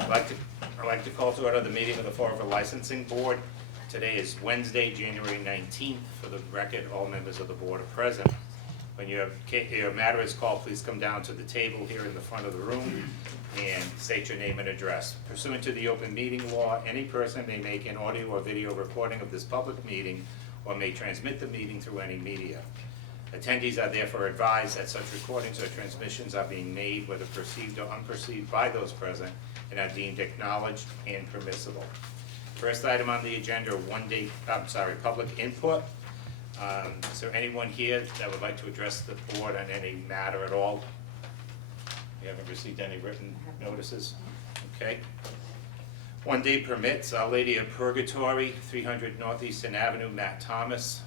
I'd like to call to order the meeting of the Fall River Licensing Board. Today is Wednesday, January 19th. For the record, all members of the board are present. When your matter is called, please come down to the table here in the front of the room and state your name and address. Pursuant to the open meeting law, any person may make an audio or video recording of this public meeting or may transmit the meeting through any media. Attendees are therefore advised that such recordings or transmissions are being made, whether perceived or unperceived, by those present and are deemed acknowledged and permissible. First item on the agenda, public input. Is there anyone here that would like to address the board on any matter at all? You haven't received any written notices? Okay. One-day permits, Our Lady of Purgatory, 300 Northeastern Avenue, Matt Thomas.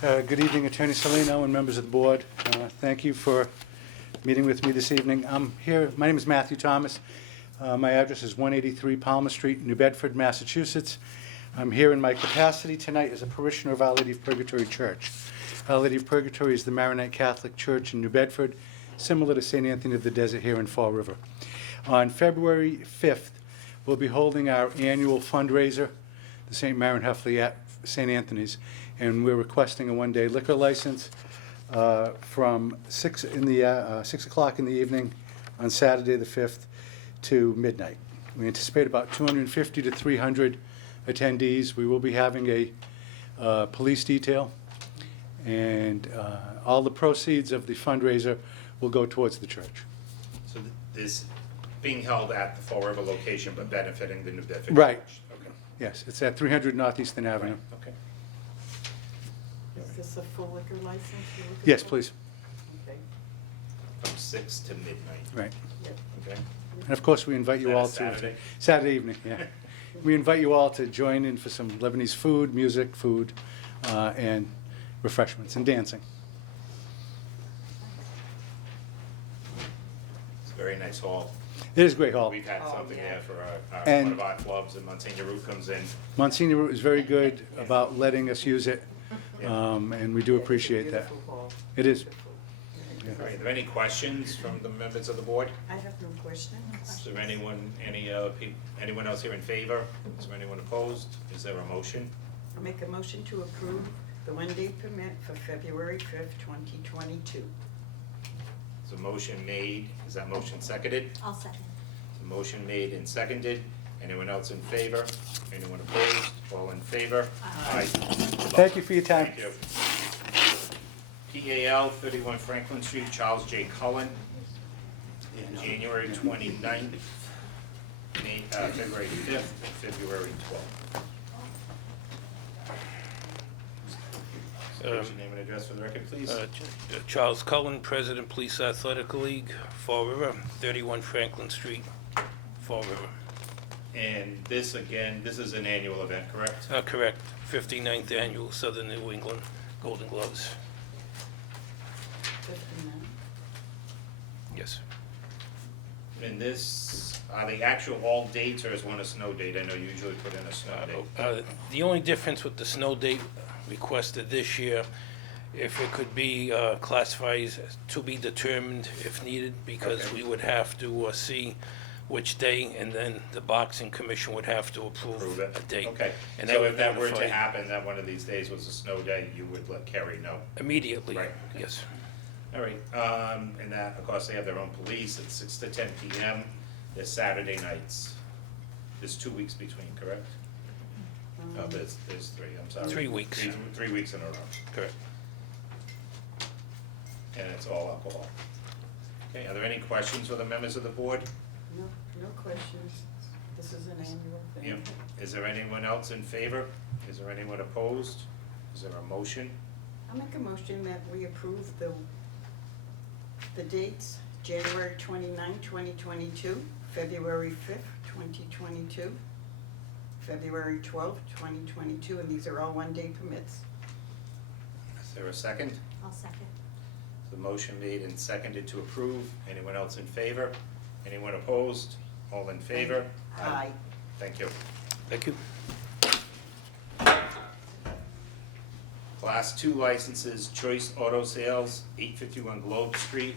Good evening, Attorney Salino and members of the board. Thank you for meeting with me this evening. I'm here, my name is Matthew Thomas. My address is 183 Palmer Street, New Bedford, Massachusetts. I'm here in my capacity tonight as a parishioner of Our Lady of Purgatory Church. Our Lady of Purgatory is the Maronite Catholic Church in New Bedford, similar to St. Anthony of the Desert here in Fall River. On February 5th, we'll be holding our annual fundraiser, the St. Maron Heffley at St. Anthony's, and we're requesting a one-day liquor license from 6 o'clock in the evening on Saturday the 5th to midnight. We anticipate about 250 to 300 attendees. We will be having a police detail, and all the proceeds of the fundraiser will go towards the church. So this being held at the Fall River location, but benefiting the New Bedford Right. Church? Okay. Yes, it's at 300 Northeastern Avenue. Right. Okay. Is this a full liquor license you're looking Yes, for? please. Okay, From 6 to midnight. Right. yep. Okay. And of course, we invite Is you that a all to Saturday? Saturday evening. Yeah, we invite you all to join in for some Lebanese food, music, and refreshments and dancing. It's a very nice hall. It is a great hall. We've had Oh, something yeah. there for one And- of our clubs, and Monsignor Root comes in. Monsignor Root is very good about letting us use it, Yeah. and we do appreciate that. Beautiful hall. It is. Beautiful. All right, are there any questions from the members of the board? I have no questions. Is there anyone else here in favor? Is there anyone opposed? Is there a motion? I'll make a motion to approve the one-day permit for February 5th, 2022. Is a motion made? Is that motion seconded? I'll second. Is a motion made and seconded? Anyone else in favor? Anyone opposed? All in favor? Aye. Thank you for your time. Thank you. PAL 31 Franklin Street, Charles J. Cullen, January 29th, February 5th, and February 12th. State your name and address for the record, please. Charles Cullen, President, Police Athletic League, Fall River, 31 Franklin Street, Fall River. And this, again, this is an annual event, correct? Correct, 59th Annual Southern New England Golden Gloves. 59. Yes. And this, are the actual all dates, or is one a snow date? I know you usually put in a snow date. The only difference with the snow date requested this year, if it could be classified as to be determined if needed, because Okay. we would have to see which day, and then the boxing commission would have to Approve approve it? a date. Okay, And so would if that were notify to happen, that one of these days was a snow day, you would let Kerry know? Immediately, Right. yes. All right, and that, of course, they have their own police at 6 to 10 PM. There's Saturday nights. There's 2 weeks between, correct? Oh, there's 3, I'm sorry. 3 weeks. 3 weeks in a row, Correct. and it's all alcohol. Okay, are there any questions for the members of the board? No, no questions. This is an annual thing. Yep. Is there anyone else in favor? Is there anyone opposed? Is there a motion? I'll make a motion that we approve the dates, January 29, 2022, February 5th, 2022, February 12th, 2022, and these are all one-day permits. Is there a second? I'll second. The motion made and seconded to approve. Anyone else in favor? Anyone opposed? All in favor? Aye. Thank you. Thank you. Class 2 licenses, Choice Auto Sales, 851 Globe Street.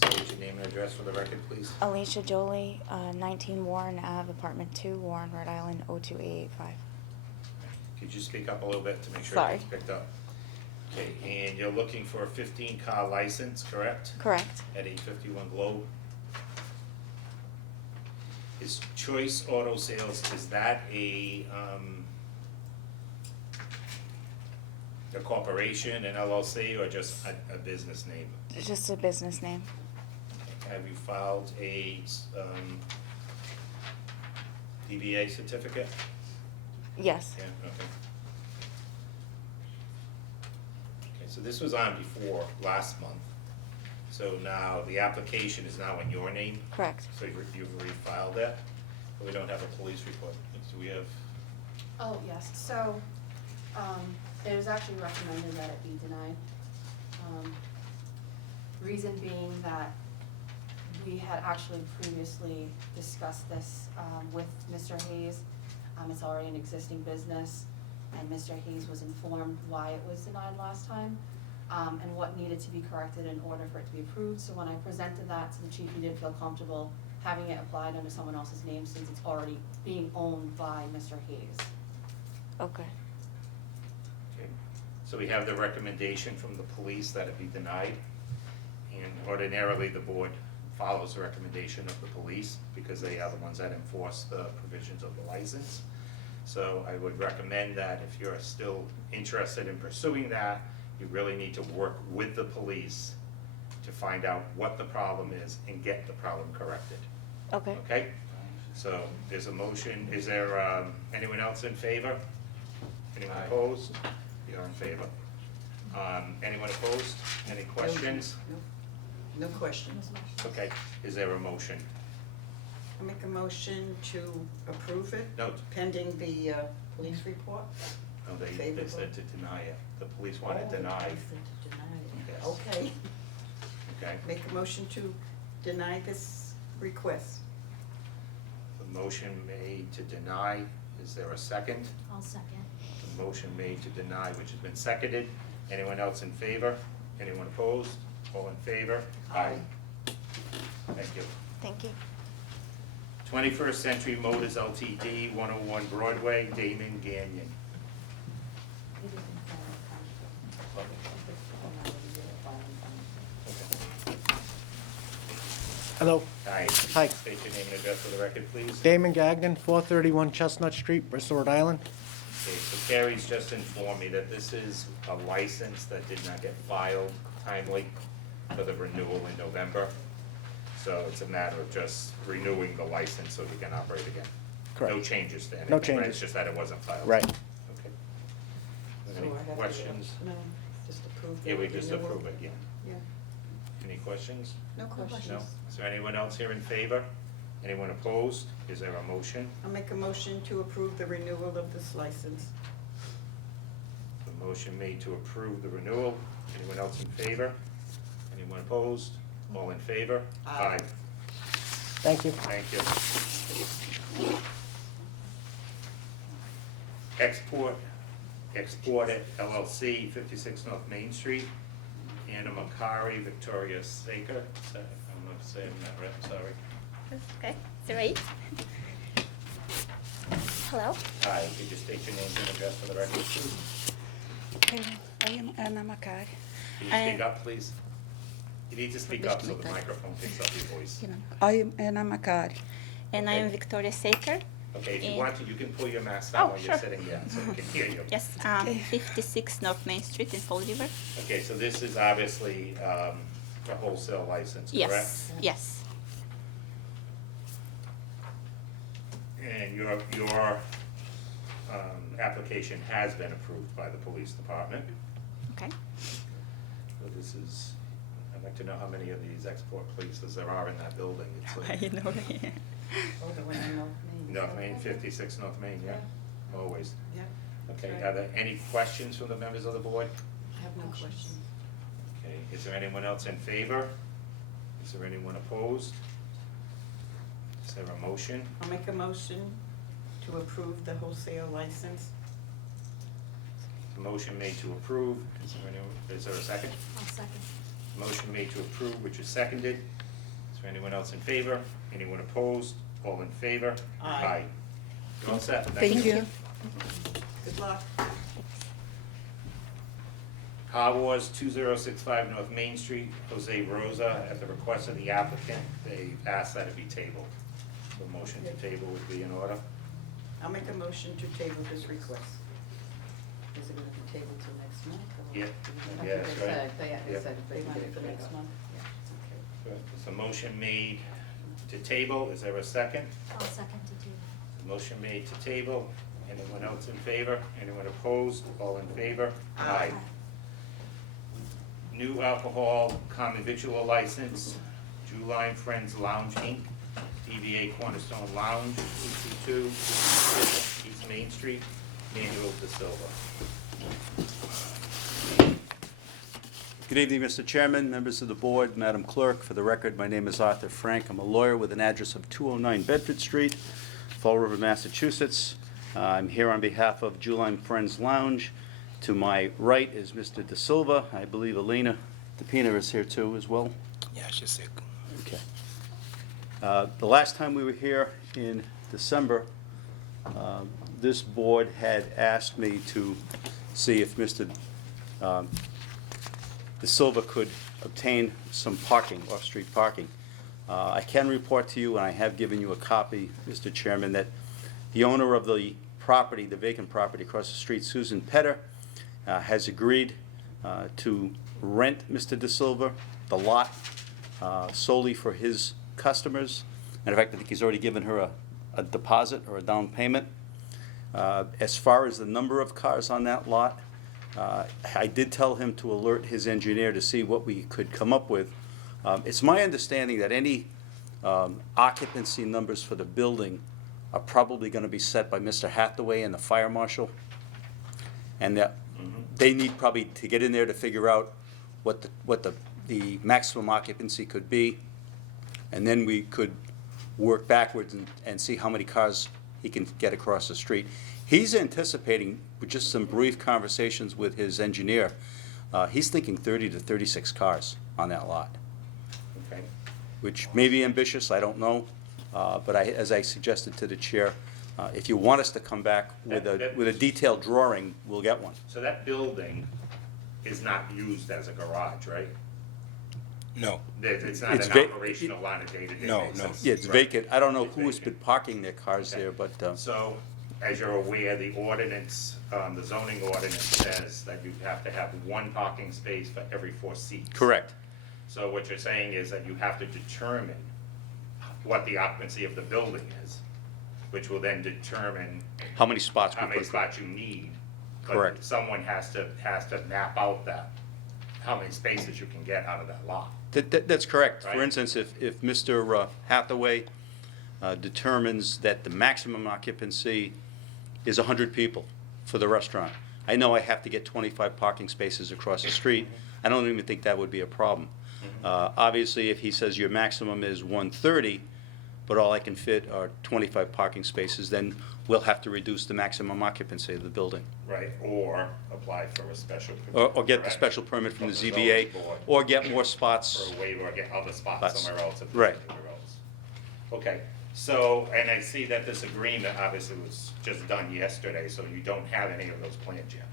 Just state your name and address for the record, please. Alicia Jolie, 19 Warren Ave, Apartment 2, Warren, Rhode Island, 02885. Could you speak up a little bit to make sure Sorry. it's picked up? Okay, and you're looking for a 15-car license, correct? Correct. At 851 Globe. Is Choice Auto Sales, is that a corporation, an LLC, or just a business name? It's just a business name. Have you filed a DBA certificate? Yes. Yeah, okay. Okay, so this was on before, last month. So now the application is now in your name, Correct. so you've refiled that, but we don't have a police report. Do we have, Oh, yes, so, it was actually recommended that it be denied. Reason being that we had actually previously discussed this, with Mr. Hayes. It's already an existing business, and Mr. Hayes was informed why it was denied last time, and what needed to be corrected in order for it to be approved. So when I presented that to the chief, he didn't feel comfortable having it applied under someone else's name since it's already being owned by Mr. Hayes. Okay. okay, so we have the recommendation from the police that it be denied. And ordinarily, the board follows the recommendation of the police because they are the ones that enforce the provisions of the license. So I would recommend that if you're still interested in pursuing that, you really need to work with the police to find out what the problem is and get the problem corrected, Okay. okay? So there's a motion, is there anyone else in favor? Anyone opposed? You're in favor. Anyone opposed? Any questions? No questions. Okay, is there a motion? I make a motion to approve it No, pending the police report. no, they Favorable. said to deny it. The police want it Oh, denied, they said to deny it. Yes. Okay, okay? make a motion to deny this request. The motion made to deny, is there a second? I'll second. The motion made to deny, which has been seconded. Anyone else in favor? Anyone opposed? All in favor? Aye. Thank you. Thank you. 21st Century Motors LTD, 101 Broadway, Damon Gagnon. Hello, Hi. Hi. State your name and address for the record, please. Damon Gagnon, 431 Chestnut Street, Bristol, Rhode Island. Okay, so Carrie's just informed me that this is a license that did not get filed timely for the renewal in November. So it's a matter of just renewing the license so you can operate again. Correct. No changes to anything, No right? changes. It's just that it wasn't filed. Right. Okay. So Any I have to- questions? No, just approve the Yeah, we just renewal. approve it, yeah. Yeah, Any questions? no questions. No? Is there anyone else here in favor? Anyone opposed? Is there a motion? I'll make a motion to approve the renewal of this license. The motion made to approve the renewal. Anyone else in favor? Anyone opposed? All in favor? Aye. Thank you. Thank you. Export It LLC, 56 North Main Street. Anna Macari, Victoria Saker. I'm not saying that right, I'm sorry. Okay, it's right. Hello? Hi, could you state your name and address for the record, please? I am Anna Macari. Can you speak up, please? You need to speak up so the microphone picks up your voice. I am Anna Macari. And I am Victoria Saker. Okay, if you And- want to, you can pull your mask down Oh, while you're sure. sitting there, so we can hear you. Yes, 56 North Main Street in Fall River. Okay, so this is obviously a wholesale license, correct? Yes, yes. And your application has been approved by the police department. Okay. So this is, I'd like to know how many of these export places there are in that building. It's like You know. Oh, the one in North Main. North Main, 56 North Main, yeah, always. Yeah, Okay, right. are there any questions from the members of the board? I have no questions. Okay, is there anyone else in favor? Is there anyone opposed? Is there a motion? I'll make a motion to approve the wholesale license. A motion made to approve. Is there a second? I'll second. Motion made to approve, which is seconded. Is there anyone else in favor? Anyone opposed? All in favor? Aye. You're all set. Thank you. Good luck. Car Wars, 2065 North Main Street, Jose Rosa, at the request of the applicant, they asked that it be tabled. So motion to table would be in order. I'll make a motion to table his request. Is it gonna be tabled till next month? or- Yeah. That's Yeah, what that's they right. said. They Yeah. said they want it for next month. Yeah, it's okay. There's a motion made to table. Is there a second? I'll second to do. Motion made to table. Anyone else in favor? Anyone opposed? All in favor? Aye. New alcohol common victual license, July Friends Lounge Inc., DBA Cornerstone Lounge, 222 East Main Street, Manuel De Silva. Good evening, Mr. Chairman, members of the board, Madam Clerk. For the record, my name is Arthur Frank. I'm a lawyer with an address of 209 Bedford Street, Fall River, Massachusetts. I'm here on behalf of July Friends Lounge. To my right is Mr. De Silva. I believe Elena DePina is here too as well. Yeah, she's sick. Okay. The last time we were here in December, this board had asked me to see if Mr. De Silva could obtain some parking, off-street parking. I can report to you, and I have given you a copy, Mr. Chairman, that the owner of the property, the vacant property across the street, Susan Petter, has agreed to rent Mr. De Silva the lot solely for his customers. And in fact, I think he's already given her a deposit or a down payment. As far as the number of cars on that lot, I did tell him to alert his engineer to see what we could come up with. It's my understanding that any occupancy numbers for the building are probably going to be set by Mr. Hathaway and the fire marshal, and that they need probably to get in there to figure out what the maximum occupancy could be, and then we could work backwards and see how many cars he can get across the street. He's anticipating, with just some brief conversations with his engineer, he's thinking 30 to 36 cars on that lot, Okay. which may be ambitious, I don't know. But as I suggested to the chair, if you want us to come back with a detailed drawing, we'll get one. So that building is not used as a garage, right? No, It's not It's an va- operational on a day-to-day No, basis. no. Yeah, it's Right. vacant. I don't know It's who has been vacant. parking their cars Okay. there, but So, as you're aware, the ordinance, the zoning ordinance says that you have to have one parking space for every 4 seats. correct. So what you're saying is that you have to determine what the occupancy of the building is, which will then determine How many spots we how many put? spots you need. But Correct. someone has to map out that, how many spaces you can get out of that lot. That's correct. For Right. instance, if Mr. Hathaway determines that the maximum occupancy is 100 people for the restaurant, I know I have to get 25 parking spaces across the street. I don't even think that would be a problem. Obviously, if he says your maximum is 130, but all I can fit are 25 parking spaces, then we'll have to reduce the maximum occupancy of the building. Right, or apply for a special. Or get the correct? special permit from the zoning ZBA, board. or get more spots. For a waiver, or get other spots Spots. somewhere else. if Right. there's anywhere else. Okay, so, and I see that this agreement obviously was just done yesterday, so you don't have any of those plans yet.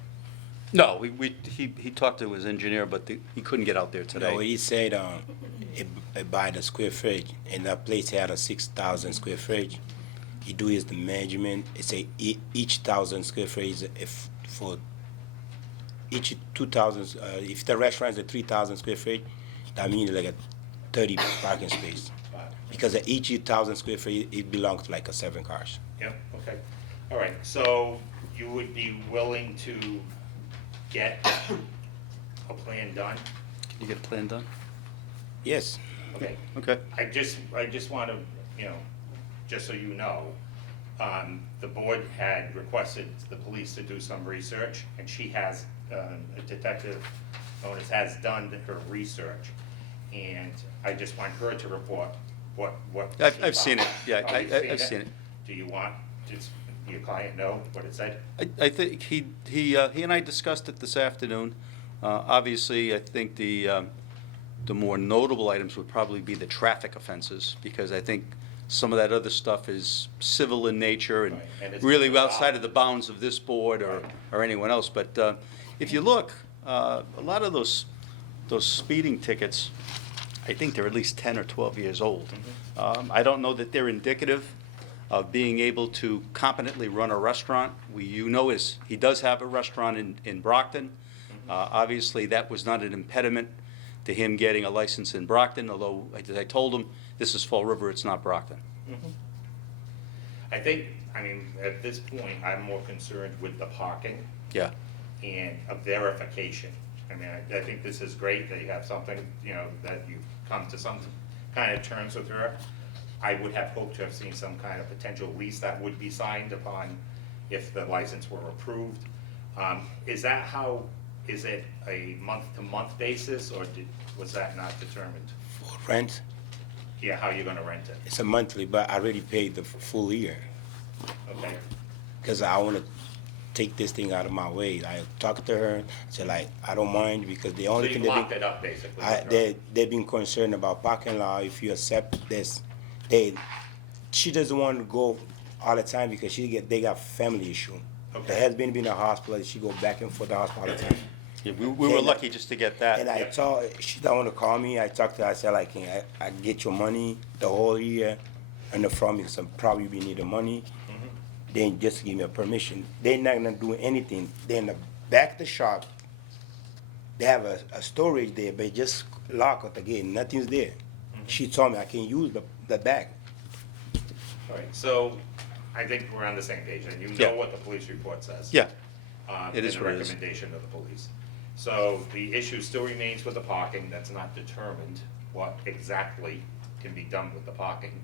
No, he talked to his engineer, but he couldn't get out there No, today. he said by the square footage, and that place had a 6,000 square footage. He do his the measurement. It say each 1,000 square feet is if for each 2,000. If the restaurant is a 3,000 square feet, that means like a 30 parking space. Because at each 1,000 square feet, it belongs to like a 7 cars. Yep, okay. All right, so you would be willing to get a plan done? Can you get a plan done? Yes. Okay. Okay. I just want to, just so you know, the board had requested the police to do some research, and she has, a detective known as has done her research. And I just want her to report what? I've seen it, yeah, Oh, you've I've seen it. Do you want, does your client know what it said? I think he and I discussed it this afternoon. Obviously, I think the more notable items would probably be the traffic offenses, because I think some of that other stuff is civil in nature and Right, and it's really bizarre. outside of the bounds of this board or anyone else. But if you look, a lot of those speeding tickets, I think they're at least 10 or 12 years old. I don't know that they're indicative of being able to competently run a restaurant. He does have a restaurant in Brockton. Obviously, that was not an impediment to him getting a license in Brockton, although, as I told him, this is Fall River, it's not Brockton. I think, I mean, at this point, I'm more concerned with the parking Yeah. and a verification. I mean, I think this is great that you have something, you know, that you've come to some kind of terms with her. I would have hoped to have seen some kind of potential lease that would be signed upon if the license were approved. Is it a month-to-month basis, or was that not determined? For rent, Yeah, how you're gonna rent it, it's a monthly, but I already paid the full year. okay? Because I want to take this thing out of my way. I talked to her, said like, I don't mind, because the So only you thing they've locked been, it up, basically. with her. they've been concerned about parking lot. If you accept this, she doesn't want to go all the time because they got family issue. Okay. The husband been in the hospital, she go back and forth to the hospital all the time. Yeah, we were And, lucky just to get And that. I told, she don't want to call me. I talked to her, I said like, I get your money the whole year, and from you, some probably we need the money. Then just give me a permission. They're not gonna do anything. They in the back of the shop, they have a storage there, but just lock it again. Nothing's there. She told me I can use the back. All right, so I think we're on the same page, and you Yeah. know what the police report says. Yeah, it is and the what it is. recommendation of the police. So the issue still remains with the parking, that's not determined what exactly can be done with the parking.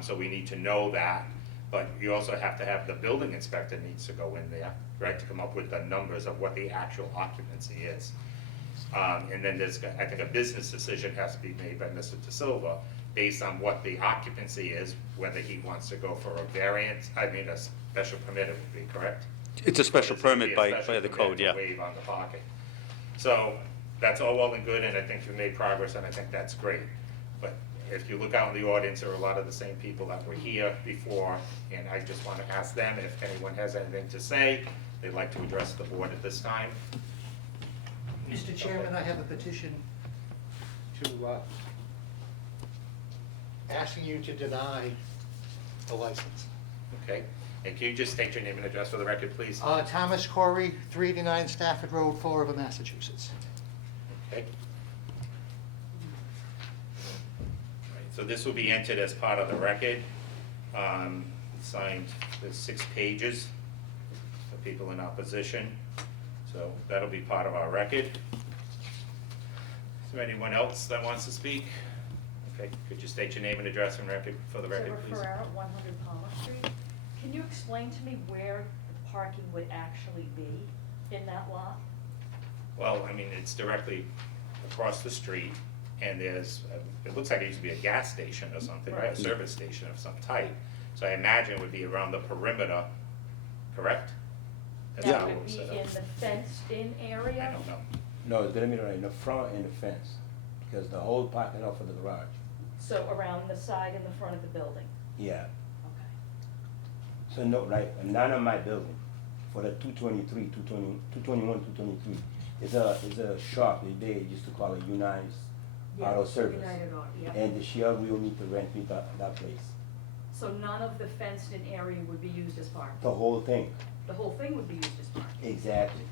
So we need to know that, but you also have to have, the building inspector needs to go in there, right, to come up with the numbers of what the actual occupancy is. And then there's, I think a business decision has to be made by Mr. De Silva based on what the occupancy is, whether he wants to go for a variance, a special permit, it would be, correct? It's a special Or is it permit be a by special the permit code, to yeah. waive on the parking? So, that's all well and good, and I think you've made progress, and I think that's great. But if you look out in the audience, there are a lot of the same people that were here before, and I just want to ask them if anyone has anything to say, they'd like to address the board at this time. Mr. Chairman, I have a petition to, asking you to deny the license. Okay, and can you just state your name and address for the record, please? Thomas Corey, 389 Stafford Road, Fall River, Massachusetts. Okay. All right, so this will be entered as part of the record. Signed, there's 6 pages for people in opposition, so that'll be part of our record. Is there anyone else that wants to speak? Okay, could you state your name and address and record for the record, please? Sarah Ferrara, 100 Palmer Street. Can you explain to me where the parking would actually be in that lot? Well, I mean, it's directly across the street, and there's, it looks like it used to be a gas station or something, right? A Right. service station of some type. So I imagine it would be around the perimeter, correct? That's how That it would was be set in up. the fenced-in area? I don't know. No, it's gonna be right in the front and the fence, because the whole parking lot for the garage. So around the side and the front of the building? Yeah. Okay. So no, like, none of my building, for the 223, 221, 223. It's a shop, they used to call it United Auto Yeah, Service. United Auto, yeah. And she will need to rent me that place, So none of the fenced-in area would be used as parking? the whole thing, The whole thing would be used as parking? exactly.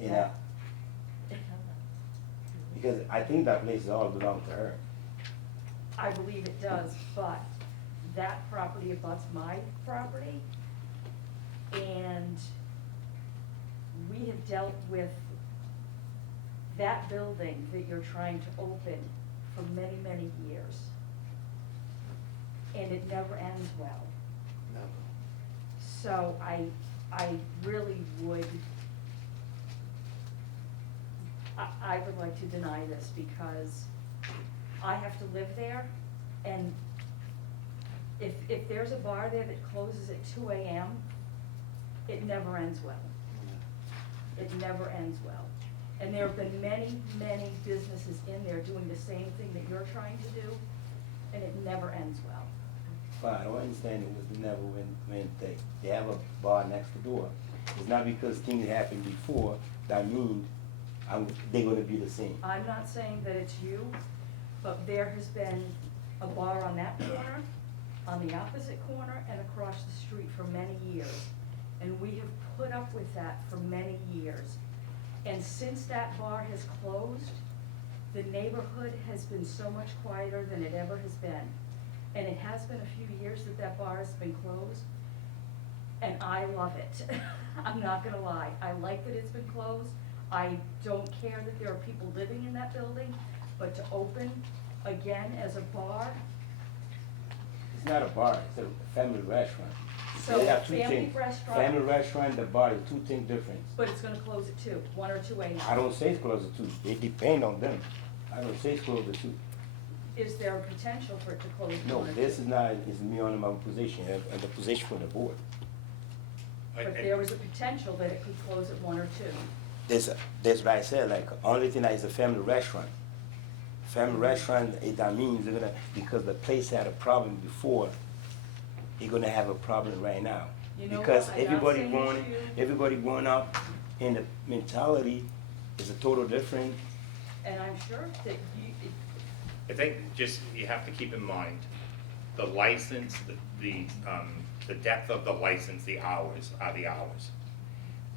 Okay. And, because I think that place all belong to her. I believe it does, but that property abuts my property. And we have dealt with that building that you're trying to open for many, many years. And it never ends well. No. So I really would, I would like to deny this because I have to live there, and if there's a bar there that closes at 2 AM, it never ends well. It never ends well. And there have been many, many businesses in there doing the same thing that you're trying to do, and it never ends well. But I don't understand it was never when they have a bar next door. It's not because things happened before, that means they're gonna be the same. I'm not saying that it's you, but there has been a bar on that corner, on the opposite corner, and across the street for many years. And we have put up with that for many years. And since that bar has closed, the neighborhood has been so much quieter than it ever has been. And it has been a few years that that bar has been closed, and I love it. I'm not gonna lie, I like that it's been closed. I don't care that there are people living in that building, but to open again as a bar, It's not a bar, it's a family restaurant. So, They have two family things. restaurant- Family restaurant, the bar is two things different. but it's gonna close at 2, 1 or 2 AM. I don't say it's close to two, it depend on them. I don't say it's close to two. Is there a potential for it to close at No, 1 or 2? this is not, it's me on my position, and the position for the board. But there was a potential that it could close at 1 or 2. That's what I said, like, only thing that is a family restaurant. Family restaurant, that means they're gonna, because the place had a problem before, you're gonna have a problem right now. You know Because what, I'm not everybody saying growing, it's you. everybody growing up in the mentality is a total different. And I'm sure that you, I think just, you have to keep in mind, the license, the depth of the license, the hours are the hours.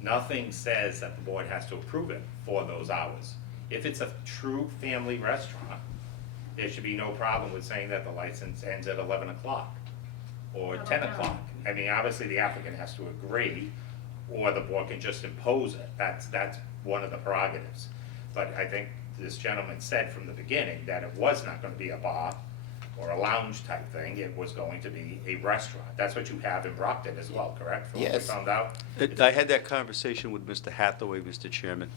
Nothing says that the board has to approve it for those hours. If it's a true family restaurant, there should be no problem with saying that the license ends at 11 o'clock or How about 10 now? o'clock. I mean, obviously, the applicant has to agree, or the board can just impose it. That's one of the prerogatives. But I think this gentleman said from the beginning that it was not gonna be a bar or a lounge type thing, it was going to be a restaurant. That's what you have in Brockton as well, correct? From what we Yes. found out? I had that conversation with Mr. Hathaway, Mr. Chairman,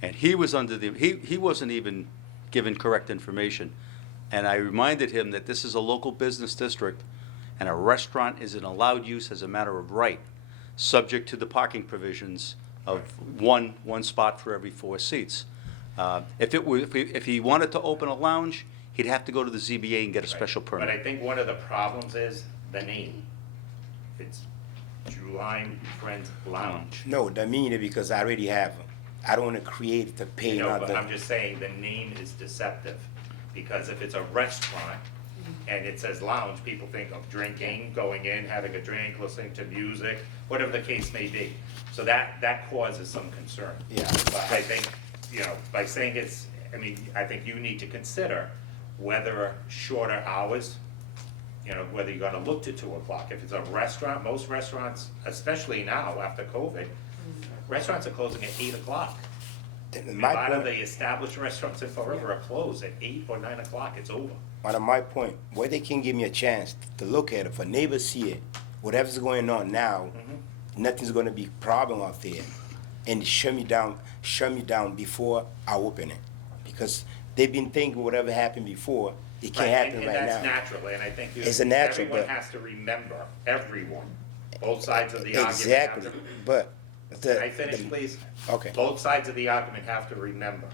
and he was under the, he wasn't even given correct information. And I reminded him that this is a local business district, and a restaurant is an allowed use as a matter of right, subject to the parking provisions of one spot for every 4 seats. If he wanted to open a lounge, he'd have to go to the ZBA and get a special But I permit. think one of the problems is the name. It's Juline Friends Lounge. No, that mean it because I already have them. I don't wanna create to pay You know, but another. I'm just saying, the name is deceptive, because if it's a restaurant and it says lounge, people think of drinking, going in, having a drink, listening to music, whatever the case may be. So that causes some concern. Yeah. But I think, you know, by saying it's, I mean, I think you need to consider whether shorter hours, you know, whether you're gonna look to 2 o'clock. If it's a restaurant, most restaurants, especially now after COVID, restaurants are closing at 8 o'clock. A My lot of point, the established restaurants in Fall River are closed at 8 or 9 o'clock, it's over. one of my point, where they can give me a chance to look at it, for neighbors see it, whatever's going on now, nothing's gonna be problem out there. And shut me down before I open it. Because they've been thinking whatever happened before, it can't happen right And that's now. natural, and I think It's a natural, everyone but- has to remember, everyone, both sides of the argument have Exactly, to. but Can I finish, please? Okay. Both sides of the argument have to remember,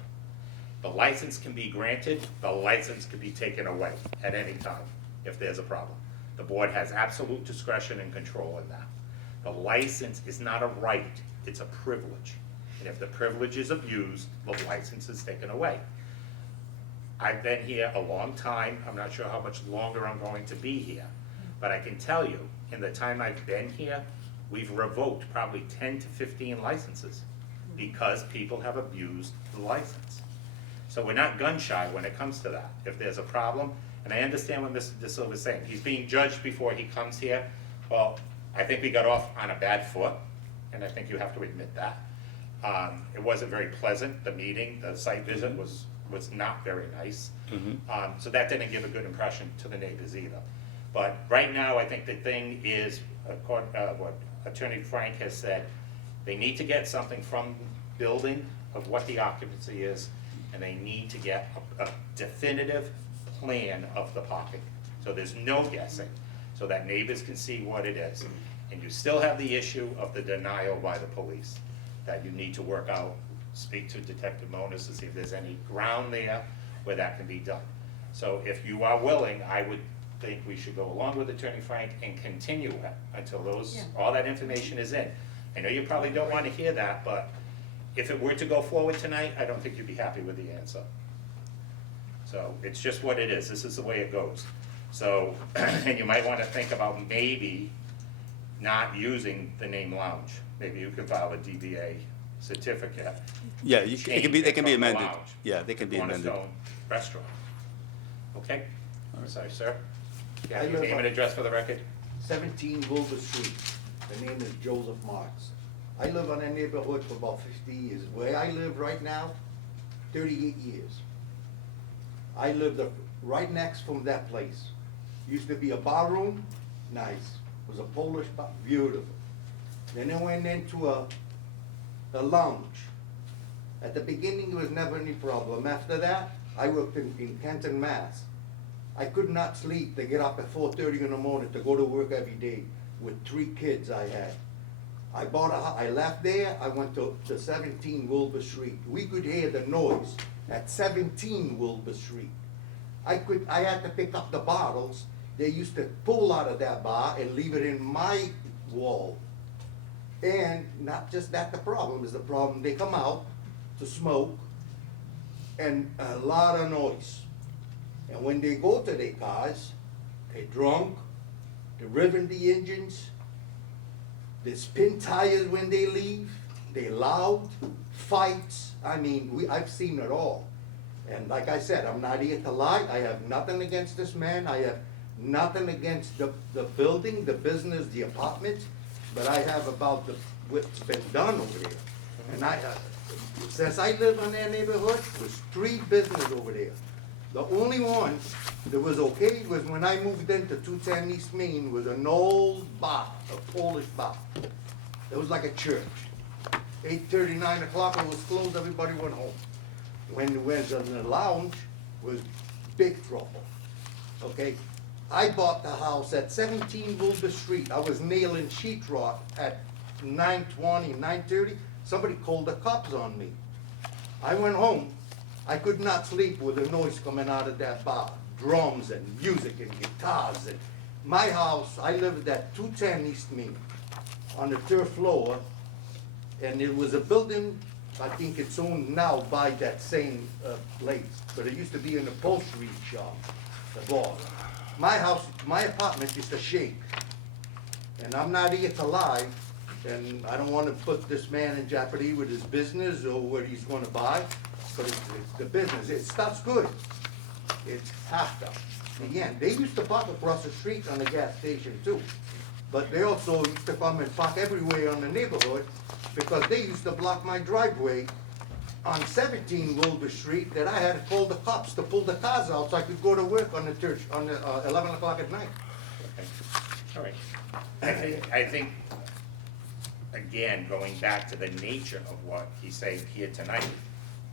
the license can be granted, the license can be taken away at any time if there's a problem. The board has absolute discretion and control in that. The license is not a right, it's a privilege. And if the privilege is abused, the license is taken away. I've been here a long time, I'm not sure how much longer I'm going to be here, but I can tell you, in the time I've been here, we've revoked probably 10 to 15 licenses because people have abused the license. So we're not gun shy when it comes to that. If there's a problem, and I understand what Mr. De Silva is saying, he's being judged before he comes here. Well, I think we got off on a bad foot, and I think you have to admit that. It wasn't very pleasant, the meeting, the site visit was not very nice. So that didn't give a good impression to the neighbors either. But right now, I think the thing is, what Attorney Frank has said, they need to get something from building of what the occupancy is, and they need to get a definitive plan of the parking. So there's no guessing, so that neighbors can see what it is. And you still have the issue of the denial by the police that you need to work out, speak to Detective Moniz to see if there's any ground there where that can be done. So if you are willing, I would think we should go along with Attorney Frank and continue it until all that information is in. I know you probably don't want to hear that, but if it were to go forward tonight, I don't think you'd be happy with the answer. So it's just what it is. This is the way it goes. So, and you might want to think about maybe not using the name lounge. Maybe you could file a DBA certificate. Yeah, they can be Change it from the amended. lounge Yeah, they can be amended. Cornerstone Restaurant. Okay? I'm sorry, sir. Yeah, I your live name and on- address for the record? 17 Wilbur Street. The name is Joseph Marks. I live on that neighborhood for about 50 years. Where I live right now, 38 years. I lived right next from that place. Used to be a bar room, nice. Was a Polish bar, beautiful. Then it went into a lounge. At the beginning, there was never any problem. After that, I worked in Canton, Mass. I could not sleep to get up at 4:30 in the morning to go to work every day with 3 kids I had. I bought a house, I left there, I went to 17 Wilbur Street. We could hear the noise at 17 Wilbur Street. I had to pick up the bottles. They used to pull out of that bar and leave it in my wall. And not just that, the problem is the problem, they come out to smoke and a lot of noise. And when they go to their cars, they drunk, they revving the engines, they spin tires when they leave, they loud, fights. I mean, I've seen it all. And like I said, I'm not here to lie. I have nothing against this man. I have nothing against the building, the business, the apartments, but I have about what's been done over there. And since I live in that neighborhood, there's 3 businesses over there. The only one that was okay was when I moved into 210 East Main with an old bar, a Polish bar. It was like a church. 8:30, 9 o'clock, it was closed, everybody went home. When it was in the lounge, was big trouble, okay? I bought the house at 17 Wilbur Street. I was nailing sheetrock at 9:20, 9:30. Somebody called the cops on me. I went home. I could not sleep with the noise coming out of that bar. Drums and music and guitars. And my house, I lived at 210 East Main on the 3rd floor. And it was a building, I think it's owned now by that same place. But it used to be an upholstery shop, the bar. My house, my apartment used to shake. And I'm not here to lie. And I don't want to put this man in jeopardy with his business or what he's going to buy. But it's the business, it starts good. It's after. Again, they used to park across the street on the gas station too. But they also used to come and park everywhere on the neighborhood because they used to block my driveway on 17 Wilbur Street that I had to call the cops to pull the cars out so I could go to work on the church on the 11 o'clock at night. All right. I think, again, going back to the nature of what he's saying here tonight,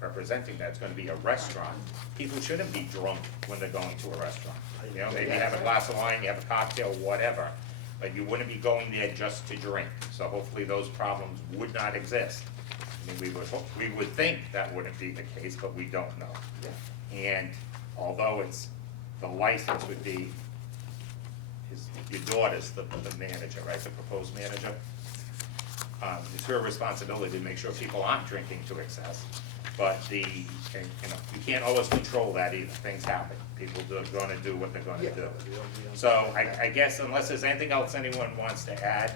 representing that it's gonna be a restaurant, people shouldn't be drunk when they're going to a restaurant. You know, maybe you have a glass of wine, you have a cocktail, whatever, but you wouldn't be going there just to drink. So hopefully those problems would not exist. I mean, we would think that wouldn't be the case, but we don't know. And although the license would be, your daughter's the manager, right, the proposed manager? It's her responsibility to make sure people aren't drinking to excess. But you can't always control that either. Things happen. People are gonna do what they're gonna do. So I guess unless there's anything else anyone wants to add,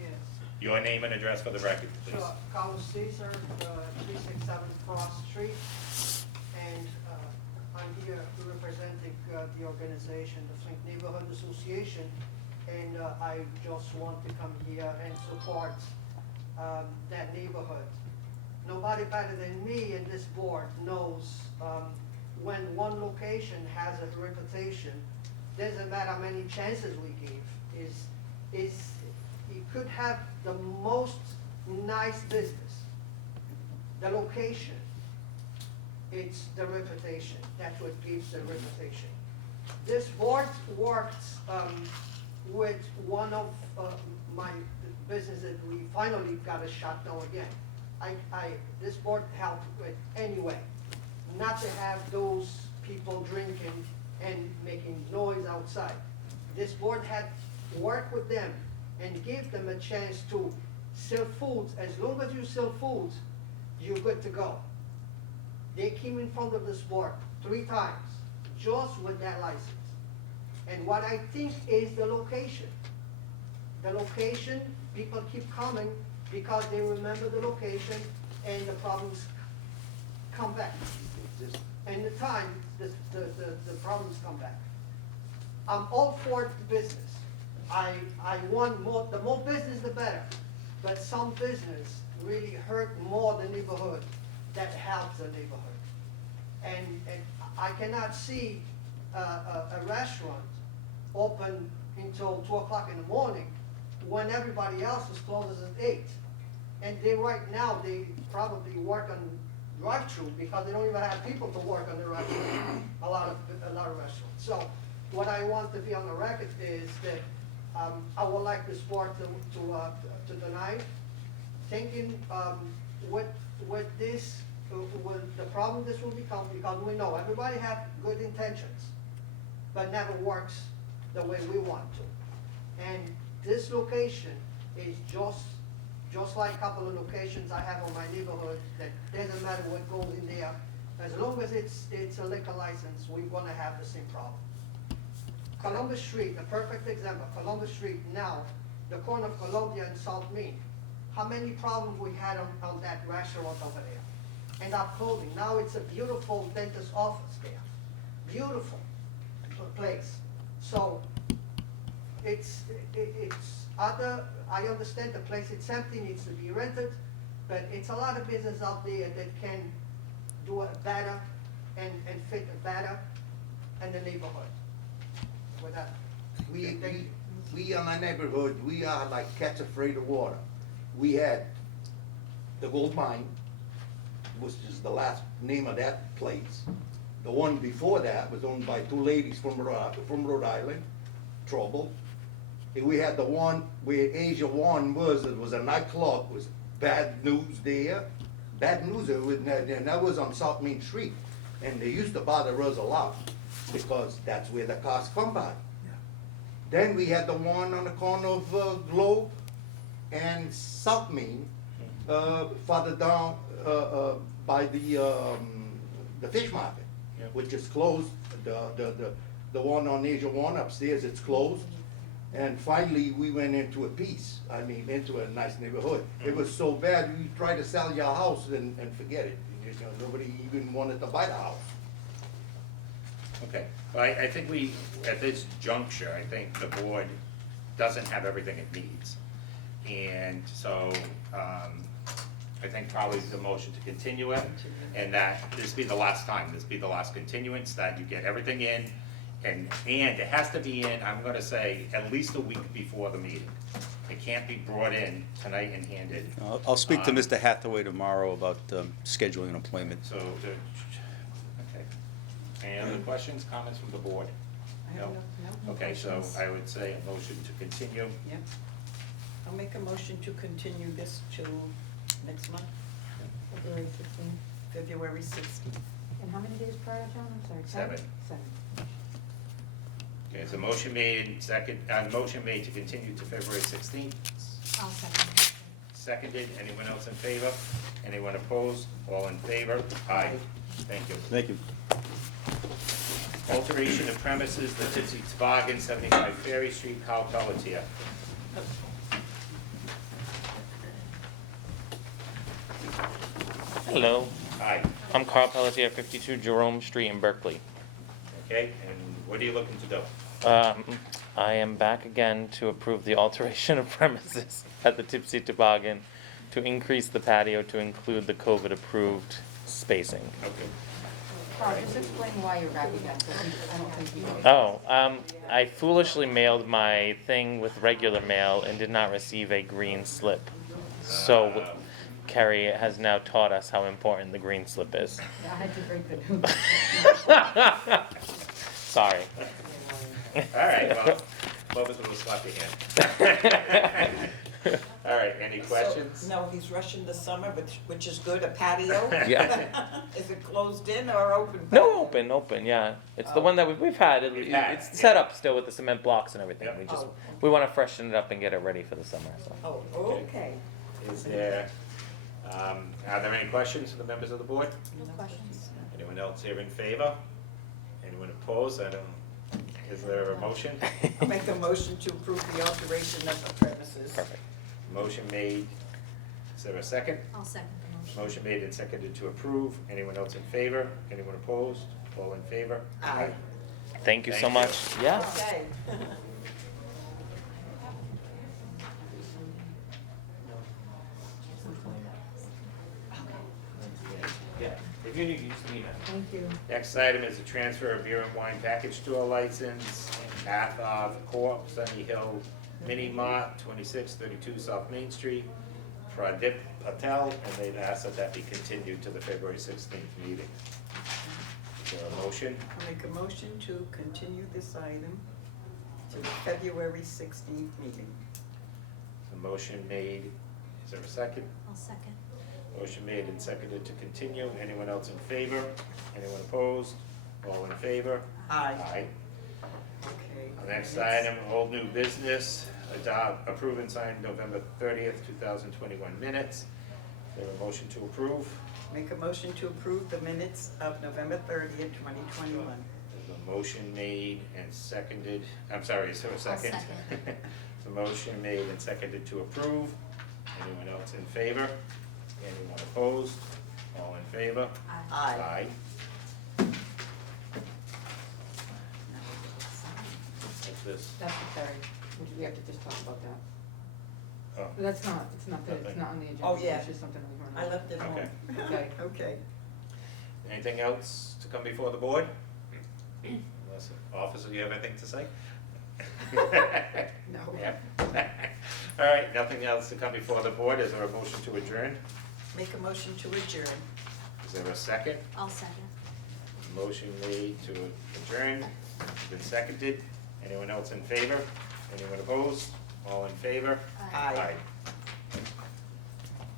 Yes. your name and address for the record, please. Sure. Carlos Caesar, 367 Cross Street, and I'm here representing the organization, the Flint Neighborhood Association, and I just want to come here and support that neighborhood. Nobody better than me and this board knows when one location has a reputation, doesn't matter how many chances we give, it could have the most nice business, the location, it's the reputation. That's what gives the reputation. This board worked with one of my businesses that we finally got a shut down again. This board helped with anyway, not to have those people drinking and making noise outside. This board had worked with them and give them a chance to sell foods. As long as you sell foods, you're good to go. They came in front of this board 3 times, just with that license. And what I think is the location. The location, people keep coming because they remember the location and the problems come back. And the time, the problems come back. I'm all for business. I want more, the more business the better. But some business really hurt more the neighborhood that helps the neighborhood. And I cannot see a restaurant open until 2 o'clock in the morning when everybody else is closes at 8. And right now, they probably work on drive-through because they don't even have people to work on the drive-through, a lot of restaurants. So what I want to be on the record is that I would like this board to deny, thinking with this, with the problem this will become, because we know everybody have good intentions, but never works the way we want to. And this location is just like a couple of locations I have on my neighborhood, that doesn't matter what goes in there, as long as it's a liquor license, we're gonna have the same problem. Columbus Street, a perfect example, Columbus Street now, the corner of Columbia and South Main. How many problems we had on that restaurant over there? And that clothing, now it's a beautiful dentist office there. Beautiful place. So it's other, I understand the place, it's empty, needs to be rented, but it's a lot of business out there that can do it better and fit it better in the neighborhood. With that, We in my neighborhood, we are like cats afraid of water. We had the gold mine, which is the last name of that place. The one before that was owned by 2 ladies from Rhode Island, Trouble. And we had the one where Asia One was, it was a nightclub, was bad news there. Bad news, and that was on South Main Street. And they used to bother us a lot because that's where the cars come by. Then we had the one on the corner of Globe and South Main, farther down by the fish market, which is closed. The one on Asia One upstairs, it's closed. And finally, we went into a piece, into a nice neighborhood. It was so bad, we tried to sell your house and forget it. Nobody even wanted to buy the house. Okay, well, I think at this juncture, I think the board doesn't have everything it needs. And so, I think probably the motion to continue it, and that this be the last time, this be the last continuance, that you get everything in, and it has to be in, I'm gonna say, at least a week before the meeting. It can't be brought in tonight and handed. I'll speak to Mr. Hathaway tomorrow about scheduling an appointment. So, okay. Any other questions, comments from the board? I have no Okay, so questions. I would say a motion to continue. Yep. I'll make a motion to continue this till next month, February 15th. February 16th. And how many days prior, John? I'm sorry. 7. 7. Okay, it's a motion made, motion made to continue to February 16th. I'll second. Seconded, anyone else in favor? Anyone opposed? All in favor? Aye. Thank you. Thank you. Alteration of premises, the Tipsy Toboggan, 75 Ferry Street, Kyle Pelletier. Hello, Hi, I'm Carl Pelletier, 52 Jerome Street in Berkeley. okay, and what are you looking to do? I am back again to approve the alteration of premises at the Tipsy Toboggan to increase the patio to include the COVID-approved spacing. Okay. Carl, just explain why you're back again, 'cause I don't think you. I foolishly mailed my thing with regular mail and did not receive a green slip. So Kerry has now taught us how important the green slip is. I had to break the news. Sorry. All right, well, what was a little sloppy hand? All right, any questions? So, no, he's rushing the summer, which is good, a patio? Yeah. Is it closed in or open? No, open, yeah. It's the one that we've had. We've had, It's set up still with the cement blocks and everything. Yep. We just, Oh. we wanna freshen it up and get it ready for the summer, so. Oh, okay. Is there, are there any questions for the members of the board? No questions. Anyone else here in favor? Anyone opposed? I don't, is there a motion? I'll make a motion to approve the alteration of the premises. Perfect. Motion made, is there a second? I'll second the motion. Motion made and seconded to approve. Anyone else in favor? Anyone opposed? All in favor? Aye. Thank you so Thank you. much. Yeah. Okay. Yeah, if you need, you just need it. Thank you. Next item is a transfer of beer and wine package store license, Athov Corp., Sunny Hill Mini Mart, 2632 South Main Street, Pradip Patel, and they've asked that that be continued to the February 16th meeting. Is there a motion? I'll make a motion to continue this item to the February 16th meeting. A motion made, is there a second? I'll second. Motion made and seconded to continue. Anyone else in favor? Anyone opposed? All in favor? Aye. Aye. Okay. The next item, old new business, adopt, approve and sign November 30th, 2021 minutes. Is there a motion to approve? Make a motion to approve the minutes of November 30th, 2021. There's a motion made and seconded, I'm sorry, is there a second? second. There's a motion made and seconded to approve. Anyone else in favor? Anyone opposed? All in favor? Aye. What's this? That's the third, which we have to just talk about that. Oh, But that's not, it's not Nothing. on the agenda. Oh, yeah. It's just something we I heard. left it home. Okay. Okay. Okay. Anything else to come before the board? Unless, officer, do you have anything to say? No. Yeah. All right, nothing else to come before the board. Is there a motion to adjourn? Make a motion to adjourn. Is there a second? I'll second. Motion made to adjourn, been seconded. Anyone else in favor? Anyone opposed? All in favor? Aye. Aye.